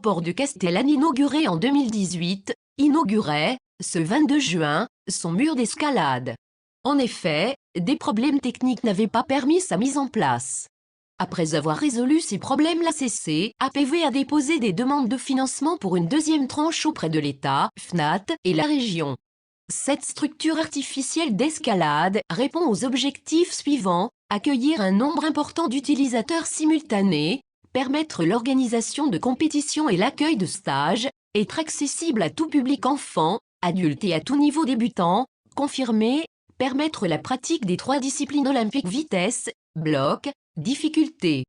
sport de Castellane inauguré en 2018, inaugurait, ce 22 juin, son mur d'escalade. En effet, des problèmes techniques n'avaient pas permis sa mise en place. Après avoir résolu ces problèmes, la CCAPV a déposé des demandes de financement pour une deuxième tranche auprès de l'État, FNAT et la région. Cette structure artificielle d'escalade répond aux objectifs suivants: accueillir un nombre important d'utilisateurs simultanés, permettre l'organisation de compétitions et l'accueil de stages, être accessible à tout public, enfants, adultes et à tout niveau débutant, confirmer, permettre la pratique des 3 disciplines olympiques: vitesse, bloc, difficulté.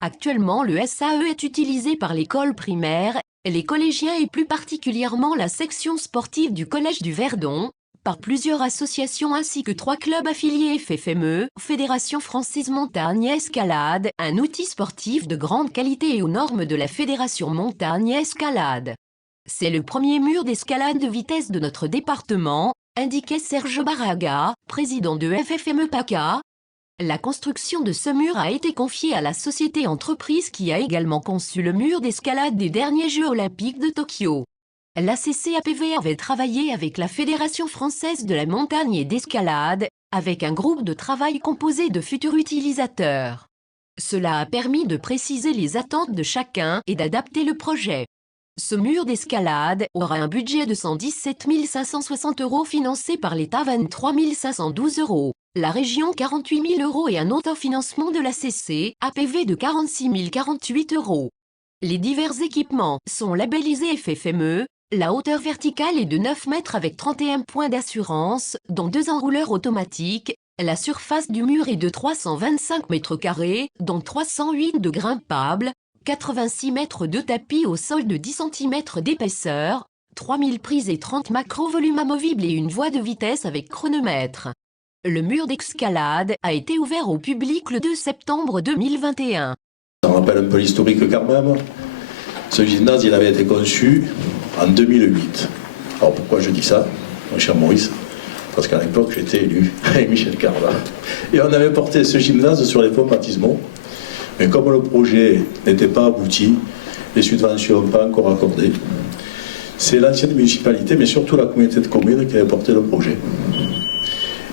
Actuellement, le SAE est utilisé par l'école primaire, les collégiens et plus particulièrement la section sportive du Collège du Verdon, par plusieurs associations ainsi que 3 clubs affiliés: FFME, Fédération Française Montagne Escalade, un outil sportif de grande qualité et aux normes de la Fédération Montagne Escalade. C'est le premier mur d'escalade de vitesse de notre département, indiquait Serge Baraga, président de FFME PACA. La construction de ce mur a été confiée à la société entreprise qui a également conçu le mur d'escalade des derniers Jeux olympiques de Tokyo. La CCAPV avait travaillé avec la Fédération française de la montagne et d'escalade, avec un groupe de travail composé de futurs utilisateurs. Cela a permis de préciser les attentes de chacun et d'adapter le projet. Ce mur d'escalade aura un budget de 117 560 € financé par l'État 23 512 €, la région 48 000 € et un autofinancement de la CCAPV de 46 048 €. Les divers équipements sont labellisés FFME, la hauteur verticale est de 9 mètres avec 31 points d'assurance, dont 2 enrouleurs automatiques, la surface du mur est de 325 mètres carrés, dont 308 de grimpables, 86 mètres de tapis au sol de 10 cm d'épaisseur, 3000 prises et 30 macro-volumes amovibles et une voie de vitesse avec chronomètre. Le mur d'escalade a été ouvert au public le 2 septembre 2021. Ça rappelle un peu l'historique quand même. Ce gymnase, il avait été conçu en 2008. Alors pourquoi je dis ça, mon cher Maurice? Parce qu'à l'époque, j'étais élu avec Michel Carla. Et on avait porté ce gymnase sur les fonds baptismaux. Mais comme le projet n'était pas abouti, les subventions n'ont pas encore accordé, c'est l'ancienne municipalité, mais surtout la communauté de communes qui avait porté le projet.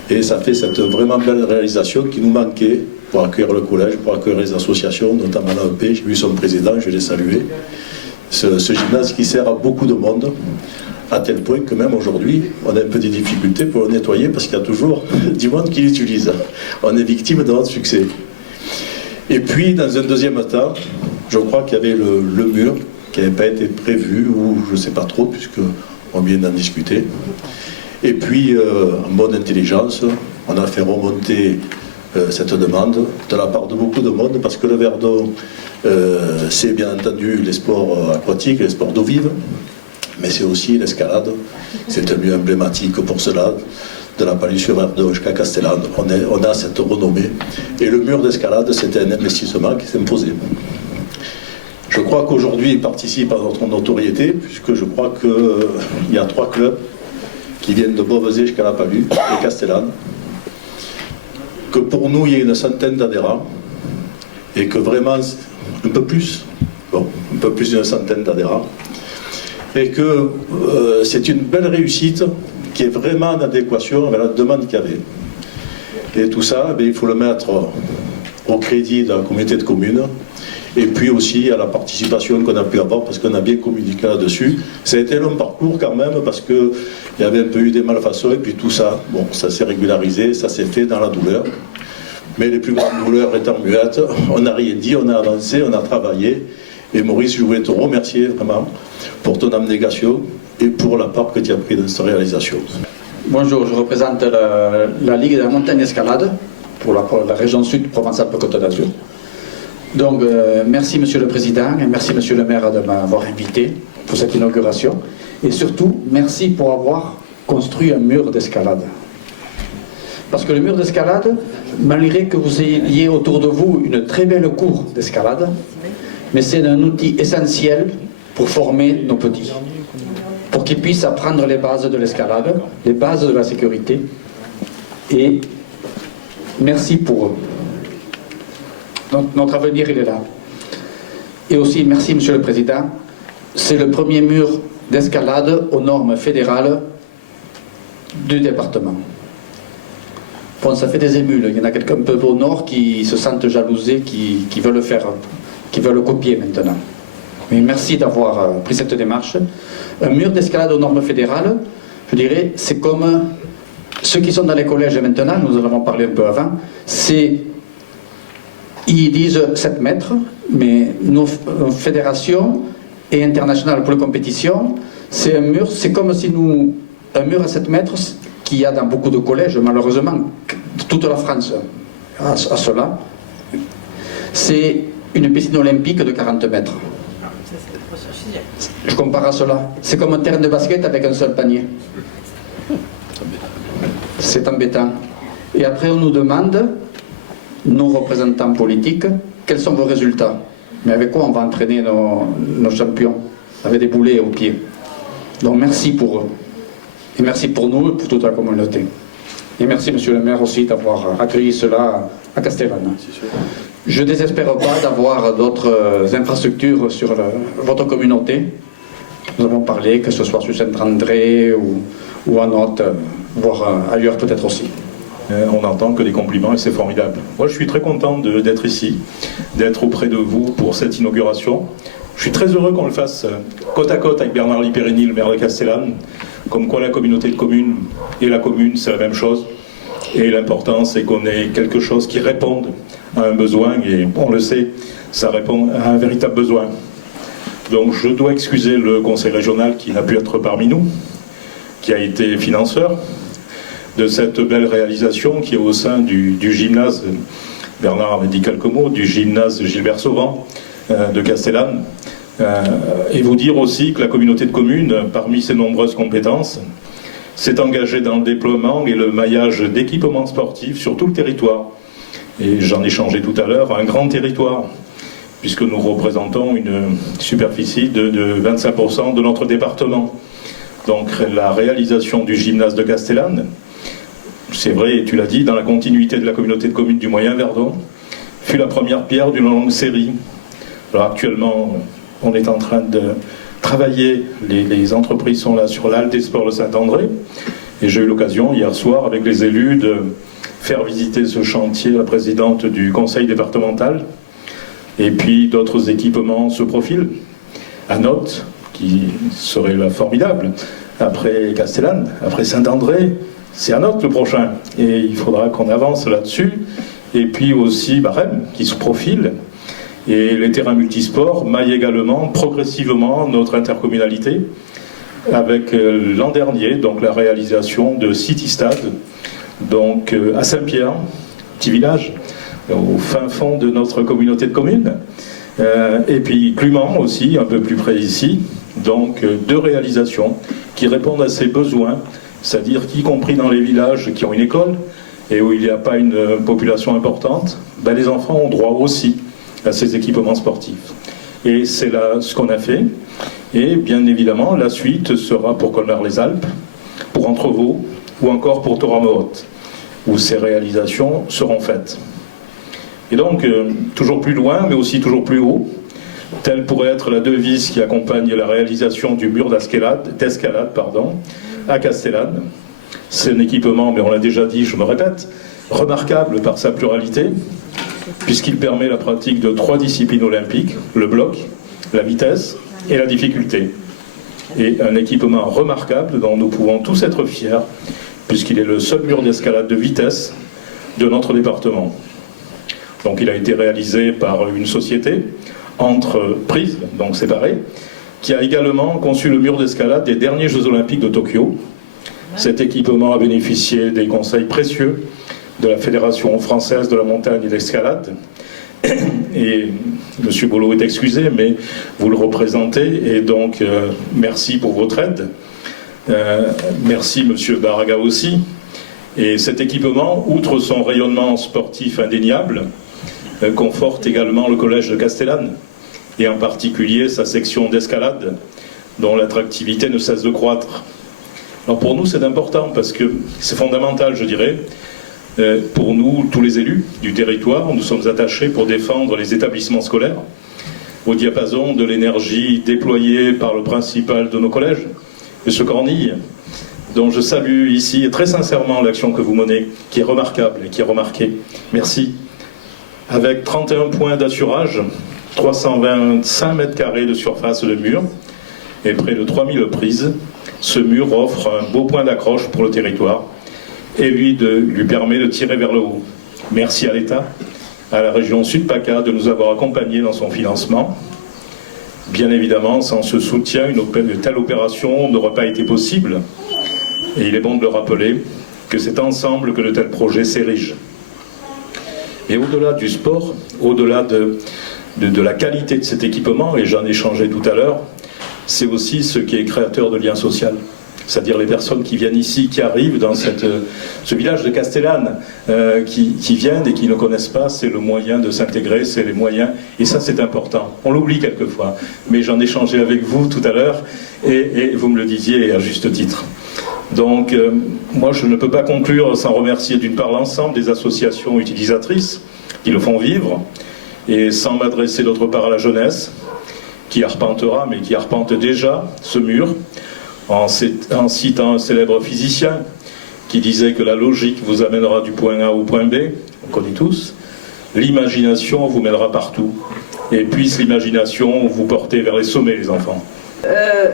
Et ça fait cette vraiment belle réalisation qui nous manquait pour accueillir le collège, pour accueillir les associations, notamment l'AEP. J'ai vu son président, je l'ai salué. Ce gymnase qui sert à beaucoup de monde, à tel point que même aujourd'hui, on a un peu des difficultés pour le nettoyer parce qu'il y a toujours du monde qui l'utilise. On est victime de notre succès. Et puis, dans un deuxième temps, je crois qu'il y avait le mur qui n'avait pas été prévu, ou je ne sais pas trop, puisqu'on vient d'en discuter. Et puis, en bonne intelligence, on a fait remonter cette demande de la part de beaucoup de monde, parce que le Verdon, c'est bien entendu les sports aquatiques, les sports d'eau vive, mais c'est aussi l'escalade. C'est un lieu emblématique pour cela. De la Palus-sur-Verdon jusqu'à Castellane, on a cette renommée. Et le mur d'escalade, c'était un investissement qui s'est imposé. Je crois qu'aujourd'hui, il participe à notre notoriété, puisque je crois qu'il y a 3 clubs qui viennent de Beauvaisis jusqu'à la Palus et Castellane. Que pour nous, il y a une centaine d'adhérents, et que vraiment, un peu plus d'une centaine d'adhérents, et que c'est une belle réussite qui est vraiment en adéquation avec la demande qu'il y avait. Et tout ça, il faut le mettre au crédit de la communauté de communes, et puis aussi à la participation qu'on a pu avoir, parce qu'on a bien communiqué là-dessus. Ça a été un long parcours quand même, parce qu'il y avait un peu eu des malfaçons, et puis tout ça, bon, ça s'est régularisé, ça s'est fait dans la douleur. Mais les plus grandes douleurs étant muettes, on n'a rien dit, on a avancé, on a travaillé. Et Maurice, je voulais te remercier vraiment pour ton abnégation et pour la part que tu as pris dans cette réalisation. Bonjour, je représente la Ligue de la montagne escalade pour la région sud Provence-Alpes-Côte d'Azur. Donc, merci Monsieur le Président et merci Monsieur le maire de m'avoir invité pour cette inauguration. Et surtout, merci pour avoir construit un mur d'escalade. Parce que le mur d'escalade, malgré que vous ayez autour de vous une très belle cour d'escalade, mais c'est un outil essentiel pour former nos petits, pour qu'ils puissent apprendre les bases de l'escalade, les bases de la sécurité. Et merci pour eux. Donc, notre avenir, il est là. Et aussi, merci Monsieur le Président, c'est le premier mur d'escalade aux normes fédérales du département. Bon, ça fait des émules. Il y en a quelqu'un un peu au nord qui se sentent jalousés, qui veulent le faire, qui veulent le copier maintenant. Mais merci d'avoir pris cette démarche. Un mur d'escalade aux normes fédérales, je dirais, c'est comme ceux qui sont dans les collèges maintenant, nous en avons parlé un peu avant, ils disent 7 mètres, mais nos fédérations et internationales pour les compétitions, c'est un mur, c'est comme si un mur à 7 mètres, qu'il y a dans beaucoup de collèges, malheureusement, toute la France à cela, c'est une piscine olympique de 40 mètres. Je compare à cela. C'est comme un terrain de basket avec un seul panier. C'est embêtant. Et après, on nous demande, nos représentants politiques, quels sont vos résultats? Mais avec quoi on va entraîner nos champions? Avec des boulets aux pieds. Donc merci pour eux. Et merci pour nous et pour toute la communauté. Et merci monsieur le maire aussi d'avoir accueilli cela à Castellane. Je ne désespère pas d'avoir d'autres infrastructures sur votre communauté. Nous avons parlé, que ce soit sur Saint-André ou à Nantes, voire ailleurs peut-être aussi. On n'entend que des compliments et c'est formidable. Moi je suis très content d'être ici, d'être auprès de vous pour cette inauguration. Je suis très heureux qu'on le fasse côte à côte avec Bernard Liperini, le maire de Castellane, comme quoi la communauté de communes et la commune c'est la même chose. Et l'important c'est qu'on ait quelque chose qui réponde à un besoin et on le sait, ça répond à un véritable besoin. Donc je dois excuser le conseil régional qui n'a pu être parmi nous, qui a été financeur de cette belle réalisation qui est au sein du gymnase, Bernard avait dit quelques mots, du gymnase Gilbert Sauvant de Castellane, et vous dire aussi que la communauté de communes, parmi ses nombreuses compétences, s'est engagée dans le déploiement et le maillage d'équipements sportifs sur tout le territoire. Et j'en ai changé tout à l'heure, un grand territoire, puisque nous représentons une superficie de 25% de notre département. Donc la réalisation du gymnase de Castellane, c'est vrai, et tu l'as dit, dans la continuité de la communauté de communes du Moyen-Verdon, fut la première pierre d'une longue série. Alors actuellement, on est en train de travailler, les entreprises sont là sur l'Halle des Sports de Saint-André, et j'ai eu l'occasion hier soir avec les élus de faire visiter ce chantier à la présidente du conseil départemental, et puis d'autres équipements se profilent. À Note, qui serait là formidable, après Castellane, après Saint-André, c'est à Note le prochain, et il faudra qu'on avance là-dessus. Et puis aussi Rennes, qui se profile, et les terrains multisports maillent également progressivement notre intercommunalité, avec l'an dernier donc la réalisation de City Stade, donc à Saint-Pierre, petit village, au fin fond de notre communauté de communes, et puis Clumont aussi, un peu plus près ici, donc 2 réalisations qui répondent à ces besoins, c'est-à-dire qu'y compris dans les villages qui ont une école et où il n'y a pas une population importante, ben les enfants ont droit aussi à ces équipements sportifs. Et c'est là ce qu'on a fait. Et bien évidemment, la suite sera pour Colmar-les-Alpes, pour Entrevaux ou encore pour Torre-Haute, où ces réalisations seront faites. Et donc, toujours plus loin, mais aussi toujours plus haut, telle pourrait être la devise qui accompagne la réalisation du mur d'escalade, à Castellane. C'est un équipement, mais on l'a déjà dit, je me répète, remarquable par sa pluralité, puisqu'il permet la pratique de 3 disciplines olympiques, le bloc, la vitesse et la difficulté. Et un équipement remarquable dont nous pouvons tous être fiers, puisqu'il est le seul mur d'escalade de vitesse de notre département. Donc il a été réalisé par une société, entreprise, donc séparée, qui a également conçu le mur d'escalade des derniers Jeux Olympiques de Tokyo. Cet équipement a bénéficié des conseils précieux de la Fédération française de la montagne et de l'escalade. Et M. Bollot est excusé, mais vous le représentez, et donc merci pour votre aide. Merci M. Baraga aussi. Et cet équipement, outre son rayonnement sportif indéniable, conforte également le collège de Castellane, et en particulier sa section d'escalade, dont l'attractivité ne cesse de croître. Alors pour nous c'est important parce que c'est fondamental, je dirais, pour nous, tous les élus du territoire. Nous sommes attachés pour défendre les établissements scolaires, au diapason de l'énergie déployée par le principal de nos collèges, M. Cornille, dont je salue ici très sincèrement l'action que vous menez, qui est remarquable et qui est remarquée. Merci. Avec 31 points d'assurage, 325 mètres carrés de surface de mur et près de 3000 prises, ce mur offre un beau point d'accroche pour le territoire et lui permet de tirer vers le haut. Merci à l'État, à la région Sud-PACA de nous avoir accompagnés dans son financement. Bien évidemment, sans ce soutien, une telle opération n'aurait pas été possible. Et il est bon de le rappeler que c'est ensemble que de tels projets s'érigent. Et au-delà du sport, au-delà de la qualité de cet équipement, et j'en ai échangé tout à l'heure, c'est aussi ce qui est créateur de lien social. C'est-à-dire les personnes qui viennent ici, qui arrivent dans ce village de Castellane, qui viennent et qui ne connaissent pas, c'est le moyen de s'intégrer, c'est les moyens, et ça c'est important. On l'oublie quelquefois, mais j'en ai échangé avec vous tout à l'heure, et vous me le disiez à juste titre. Donc, moi je ne peux pas conclure sans remercier d'une part l'ensemble des associations utilisatrices qui le font vivre, et sans m'adresser d'autre part à la jeunesse, qui arpentera, mais qui arpente déjà ce mur, en citant un célèbre physicien qui disait que la logique vous amènera du point A au point B, on connaît tous, l'imagination vous mènera partout, et puisse l'imagination vous porter vers les sommets, les enfants.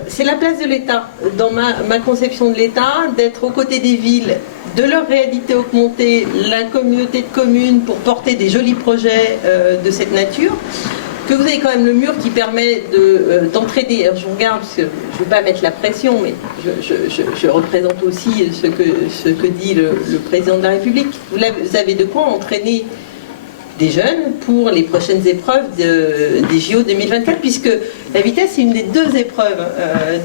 C'est la place de l'État, dans ma conception de l'État, d'être aux côtés des villes, de leur réalité augmenter, la communauté de communes pour porter des jolis projets de cette nature. Que vous avez quand même le mur qui permet d'entraider. Alors je regarde, parce que je ne veux pas mettre la pression, mais je représente aussi ce que dit le président de la République. Vous avez de quoi entraîner des jeunes pour les prochaines épreuves des JO 2024, puisque la vitesse est une des deux épreuves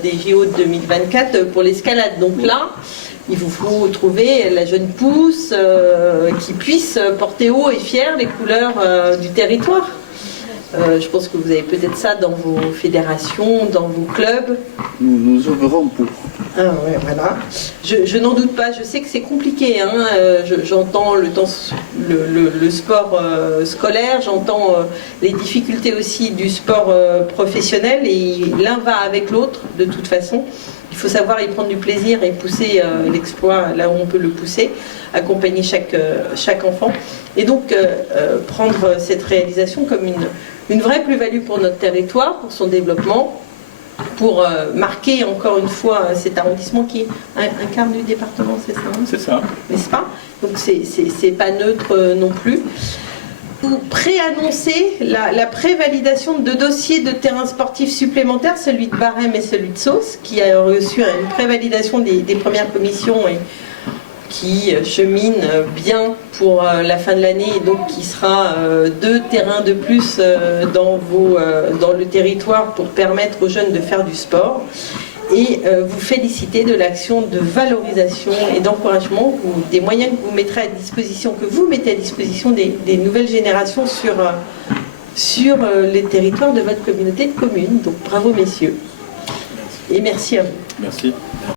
des JO 2024 pour l'escalade. Donc là, il vous faut trouver la jeune pousse qui puisse porter haut et fier les couleurs du territoire. Je pense que vous avez peut-être ça dans vos fédérations, dans vos clubs. Nous œuvrons pour. Ah ouais, voilà. Je n'en doute pas, je sais que c'est compliqué. Hein. J'entends le sport scolaire, j'entends les difficultés aussi du sport professionnel, et l'un va avec l'autre de toute façon. Il faut savoir y prendre du plaisir et pousser l'exploit là où on peut le pousser, accompagner chaque enfant. Et donc prendre cette réalisation comme une vraie plus-value pour notre territoire, pour son développement, pour marquer encore une fois cet arrondissement qui est un quart du département, c'est ça, hein ? C'est ça. N'est-ce pas ? Donc c'est pas neutre non plus. Vous préannoncez la prévalidation de 2 dossiers de terrains sportifs supplémentaires, celui de Barème et celui de Sauce, qui a reçu une prévalidation des premières commissions et qui chemine bien pour la fin de l'année, et donc qui sera 2 terrains de plus dans le territoire pour permettre aux jeunes de faire du sport. Et vous féliciter de l'action de valorisation et d'encouragement des moyens que vous mettrez à disposition, que vous mettez à disposition des nouvelles générations sur les territoires de votre communauté de communes. Donc bravo messieurs. Et merci à vous. Merci.